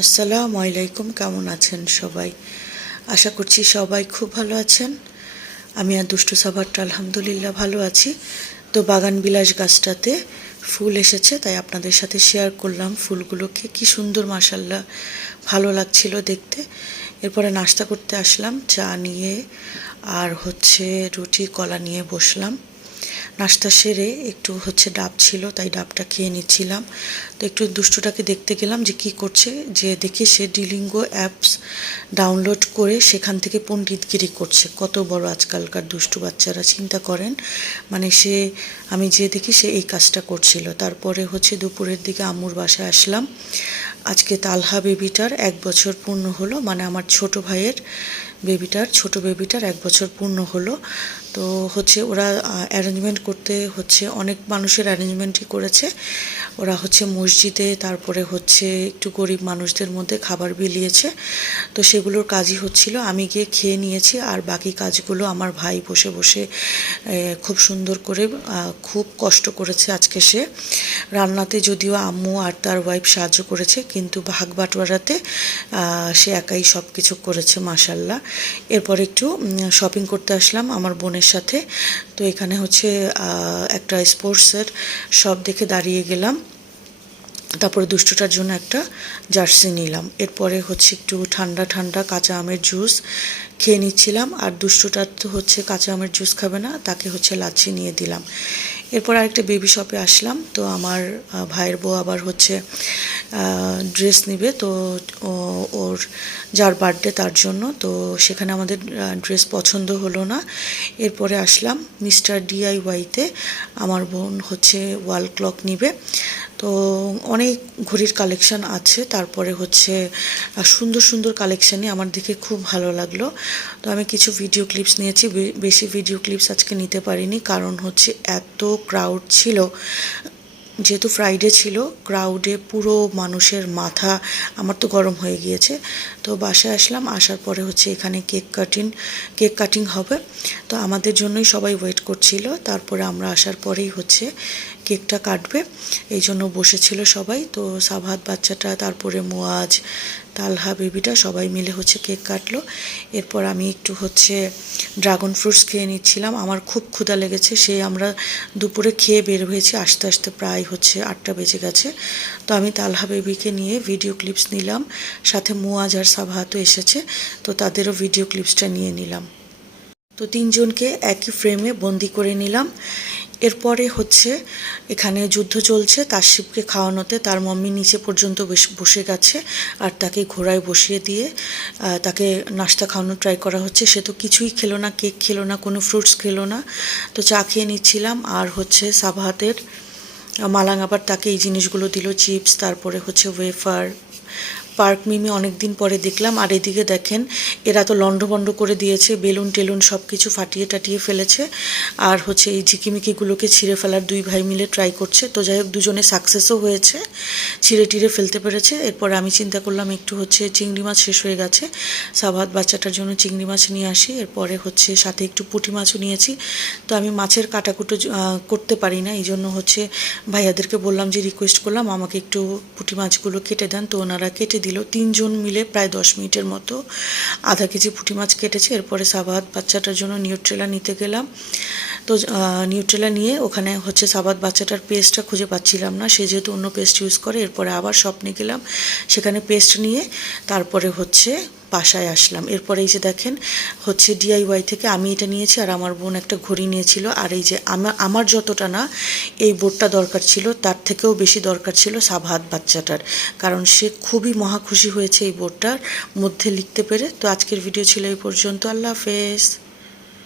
আসসালামু আলাইকুম, কেমন আছেন সবাই? আশা করছি সবাই খুব ভালো আছেন। আমি আর দুষ্টু সাভারটা আলহামদুলিল্লাহ ভালো আছি। তো বাগান বিলাস গাছটাতে ফুল এসেছে, তাই আপনাদের সাথে শেয়ার করলাম ফুলগুলোকে। কি সুন্দর, মাশাল্লাহ, ভালো লাগছিল দেখতে। এরপরে নাস্তা করতে আসলাম, চা নিয়ে আর রুটি কলা নিয়ে বসলাম। নাস্তা সেরে একটু ডাব ছিল, তাই ডাবটা খেয়ে নিচ্ছিলাম। তো একটু দুষ্টুটাকে দেখতে গেলাম যে কি করছে, যে দেখি সে ডিলিঙ্গো অ্যাপস ডাউনলোড করে সেখান থেকে পণ্ডিতগিরি করছে। কত বড় আজকালকার দুষ্টু বাচ্চারা, চিন্তা করেন। মানে আমি যে দেখি সে এই কাজটা করছিল। তারপরে দুপুরের দিকে আম্মুর বাসায় আসলাম। আজকে তালহা বেবিটার 1 বছর পূর্ণ হলো, মানে আমার ছোট ভাইয়ের ছোট বেবিটার 1 বছর পূর্ণ হলো। তো ওরা অ্যারেঞ্জমেন্ট করতে অনেক মানুষের অ্যারেঞ্জমেন্টই করেছে। ওরা মসজিদে, তারপরে একটু গরিব মানুষদের মধ্যে খাবার বিলিয়েছে। তো সেগুলোর কাজই হচ্ছিল, আমি গিয়ে খেয়ে নিয়েছি। আর বাকি কাজগুলো আমার ভাই বসে বসে খুব সুন্দর করে, খুব কষ্ট করেছে আজকে সে রান্নাতে। যদিও আম্মু আর তার ওয়াইফ সাহায্য করেছে, কিন্তু ভাগ বাটোয়ারাতে সে একাই সব কিছু করেছে, মাশাল্লাহ। এরপর একটু শপিং করতে আসলাম আমার বোনের সাথে। তো এখানে একটা স্পোর্টসের শপ দেখে দাঁড়িয়ে গেলাম। তারপরে দুষ্টুটার জন্য একটা জার্সি নিলাম। এরপরে একটু ঠান্ডা ঠান্ডা কাঁচা আমের জুস খেয়ে নিচ্ছিলাম। আর দুষ্টুটার তো কাঁচা আমের জুস খাবে না, তাকে লাচ্ছি নিয়ে দিলাম। এরপর আরেকটা বেবি শপে আসলাম। তো আমার ভাইয়ের বউ আবার ড্রেস নিবে, তো ওর যার বার্থডে তার জন্য। তো সেখানে আমাদের ড্রেস পছন্দ হলো না। এরপরে আসলাম মিস্টার ডিআইওয়াইতে। আমার বোন ওয়াল ক্লক নিবে। তো অনেক ঘড়ির কালেকশান আছে। তারপরে সুন্দর সুন্দর কালেকশানই আমার দেখে খুব ভালো লাগলো। তো আমি কিছু ভিডিও ক্লিপস নিয়েছি। বেশি ভিডিও ক্লিপস আজকে নিতে পারিনি, কারণ এত ক্রাউড ছিল। যেহেতু ফ্রাইডে ছিল, ক্রাউডে পুরো মানুষের মাথা আমার তো গরম হয়ে গিয়েছে। তো বাসায় আসলাম, আসার পরে এখানে কেক কাটিং হবে। তো আমাদের জন্যই সবাই ওয়েট করছিল। তারপরে আমরা আসার পরেই কেকটা কাটবে, এই জন্য বসেছিল সবাই। তো সাভাত বাচ্চাটা, তারপরে মুয়াজ, তালহা বেবিটা সবাই মিলে কেক কাটলো। এরপর আমি একটু ড্রাগন ফ্রুটস খেয়ে নিচ্ছিলাম। আমার খুব ক্ষুধা লেগেছে, আমরা দুপুরে খেয়ে বের হয়েছি, আস্তে আস্তে প্রায় 8টা বেজে গেছে। তো আমি তালহা বেবিকে নিয়ে ভিডিও ক্লিপস নিলাম, সাথে মুয়াজ আর সাভাতও এসেছে, তো তাদেরও ভিডিও ক্লিপসটা নিয়ে নিলাম। তো 3জনকে একই ফ্রেমে বন্দি করে নিলাম। এরপরে এখানে যুদ্ধ চলছে তাসরিফকে খাওয়ানোতে। তার মাম্মি নিচে পর্যন্ত বসে গেছে, আর তাকে ঘোড়ায় বসিয়ে দিয়ে তাকে নাস্তা খাওয়ানো ট্রাই করা হচ্ছে। সে তো কিছুই খেলো না, কেক খেলো না, কোনো ফ্রুটস খেলো না। তো চা খেয়ে নিচ্ছিলাম। আর সাভাতের মালাং আবার তাকে এই জিনিসগুলো দিল, চিপস, তারপরে ওয়েফার। পার্ক মিমি অনেক দিন পরে দেখলাম। আর এদিকে দেখেন, এরা তো লন্ডভন্ড করে দিয়েছে, বেলুন টেলুন সব কিছু ফাটিয়ে টাটিয়ে ফেলেছে। আর এই ঝিকিমিকিগুলোকে ছিঁড়ে ফেলার 2 ভাই মিলে ট্রাই করছে। তো যাই হোক, দুজনে সাকসেসও হয়েছে, ছিঁড়ে টিড়ে ফেলতে পেরেছে। এরপরে আমি চিন্তা করলাম একটু চিংড়ি মাছ শেষ হয়ে গেছে, সাভাত বাচ্চাটার জন্য চিংড়ি মাছ নিয়ে আসি। এরপরে সাথে একটু পুঁটি মাছও নিয়েছি। তো আমি মাছের কাটাকুটো করতে পারি না, এই জন্য ভাইয়াদেরকে বললাম, যে রিকোয়েস্ট করলাম আমাকে একটু পুঁটি মাছগুলো কেটে দেন। তো ওনারা কেটে দিল। 3জন মিলে প্রায় 10 মিনিটের মতো আধা কেজি পুঁটি মাছ কেটেছে। এরপরে সাভাত বাচ্চাটার জন্য নিউট্রেলা নিতে গেলাম। তো নিউট্রেলা নিয়ে ওখানে সাভাত বাচ্চাটার পেস্টটা খুঁজে পাচ্ছিলাম না, সে যেহেতু অন্য পেস্ট ইউজ করে। এরপরে আবার শপে গেলাম, সেখানে পেস্ট নিয়ে তারপরে বাসায় আসলাম। এরপরে এই যে দেখেন, ডিআইওয়াই থেকে আমি এটা নিয়েছি, আর আমার বোন একটা ঘড়ি নিয়েছিল। আর এই যে আমার যতটা না এই বোর্ডটা দরকার ছিল, তার থেকেও বেশি দরকার ছিল সাভাত বাচ্চাটার, কারণ সে খুবই মহা খুশি হয়েছে এই বোর্ডটার মধ্যে লিখতে পেরে। তো আজকের ভিডিও ছিল এই পর্যন্ত। আল্লাহ হাফেজ।